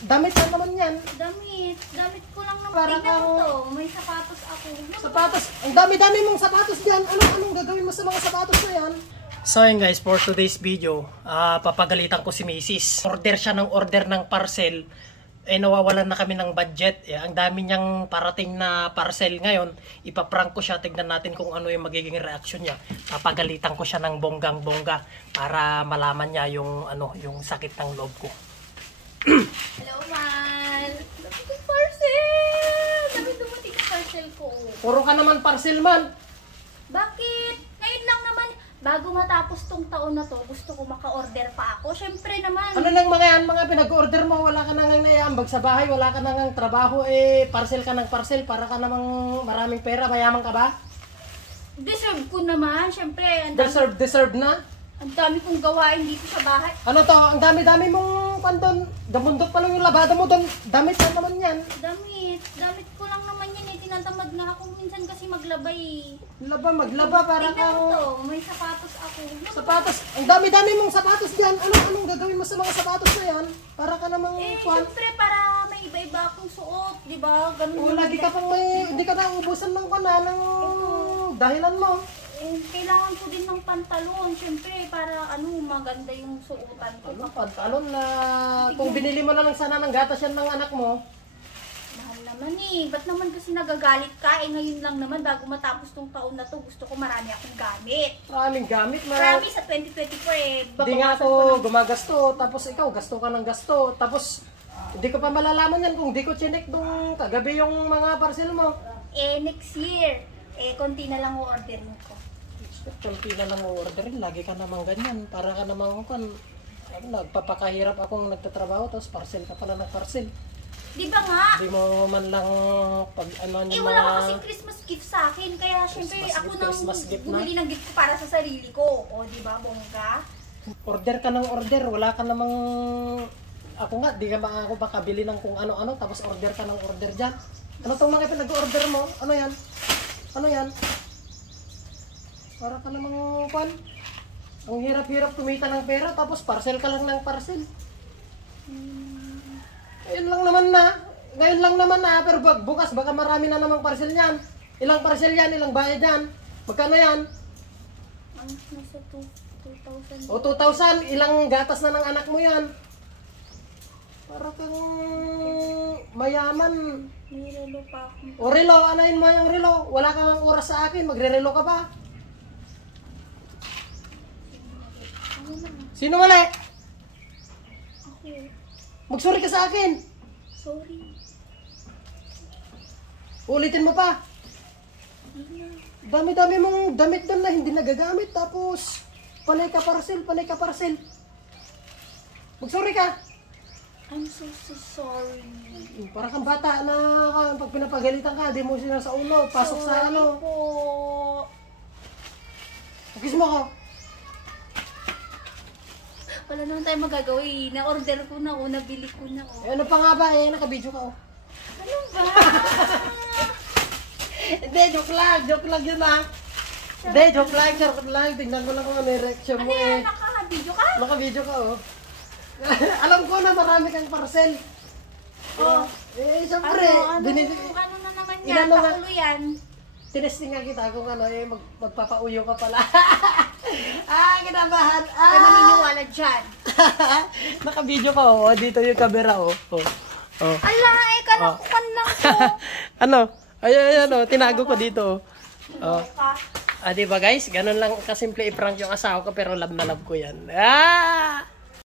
Damit lang naman yan. Damit ko lang naman. Para Tingnan mo kang- to. May sapatos ako. Sapatos. Ang dami-dami mong sapatos dyan. Anong gagawin mo sa mga sapatos na yan? So yun guys, for today's video, papagalitan ko si Mrs. Order siya ng parcel. Nawawalan na kami ng budget. Ang dami niyang parating na parcel ngayon. Ipaprank ko siya. Tignan natin kung ano yung magiging reaction niya. Papagalitan ko siya ng bonggang-bongga para malaman niya yung sakit ng loob ko. Hello, man. Dami kong parcel. Dami dumating na parcel ko. Puro ka naman parcel man. Bakit? Ngayon lang naman. Bago matapos tong taon na to, gusto ko maka-order pa ako. Syempre naman. Ano lang mga yan, mga pinag-order mo, wala ka nang naiambag sa bahay, wala ka nang trabaho, parcel ka ng parcel, para ka namang maraming pera, mayaman ka ba? Deserve ko naman. Syempre, ang Deserve na? dami kong gawain dito sa bahay. Ano to, ang dami-dami mong pandon, damundok pa lang yung labada mo doon, damit lang naman yan. Damit ko lang naman yan eh. Tinatamad na ako minsan kasi maglabay. Maglaba, para Tingnan mo kang... to. May sapatos ako. Sapatos, ang dami-dami mong sapatos dyan. Anong gagawin mo sa mga sapatos na yan? Para ka namang... Syempre para may iba-iba akong suot, di ba? Ganun lagi ka pang hindi ka na ubusan ng ng dahilan mo. Kailangan ko din ng pantalon, syempre, para maganda yung suotan ko. Pantalon na kung binili mo na lang sana ng gatas yan ng anak mo. Mahal naman eh. Ba't naman kasi nagagalit ka? Ngayon lang naman, bago matapos tong taon na to, gusto ko marami akong gamit. Maraming gamit. Marami sa 2024 Hindi nga ako gumagasto, tapos ikaw gasto ka ng gasto. Tapos hindi ko pa malalaman yan kung di ko chinek nung kagabi yung mga parcel mo. Next year, konti na lang o-orderin ko. Kunti na lang orderin, lagi ka namang ganyan. Para ka namang nagpapakahirap akong nagtatrabaho, tapos parcel ka pala ng parcel. Di ba nga? Hindi mo man lang pag wala ka kasing Christmas gift sa akin, kaya syempre Christmas gift na. bumili ng gift ko para sa sarili ko. O, di ba, bongga? Order ka ng order, wala ka namang... Ako nga, di ka ako makabili ng kung ano-ano, tapos order ka ng order dyan. Ano itong mga pinag-order mo? Ano yan? Ano yan? Para ka namang ang hirap-hirap kumita ng pera, tapos parcel ka lang ng parcel. Ngayon lang naman na, pero bukas baka marami na namang parcel niyan. Ilang parcel yan, ilang bayad yan? Magkano yan? Nasa 2,000. O 2,000, ilang gatas na ng anak mo yan? Para kang mayaman. May relo pa ako. O relo, anayin mo yung relo. Wala kang oras sa akin, magre-relo ka pa. Sino mali? Ako. Magsorry ka sa akin. Sorry. Ulitin mo pa. Hindi na. Dami-dami mong damit doon na hindi nagagamit. Tapos, panay ka parcel. Magsorry ka. I'm so sorry. Para kang bata na pag pinapagalitan ka, di mo sila sa ulo. Pasok sa Sorry po. Pagkis mo ko. Wala naman tayo magagawin. Na-order ko na, nabili ko na. Ano pa nga ba nakabidyo ka Ano ba? Hindi, joke lang yun Hindi, joke lang. Tingnan ko lang kung ano yung reaction mo Naka-video ka? Nakabidyo ka Alam ko na marami kang parcel. Siyempre. Ano na naman yan? Pakulo yan. Tinesting nga kita kung magpapauyo ka pala. Kinabahan. Ay, maniniwala dyan. Nakabidyo ka dito yung camera Ala, kalakukan lang ko. Ano? Ayan, tinago ko dito. Diba guys? Ganun lang kasimple i-prank yung asawa ko, pero love na love ko yan.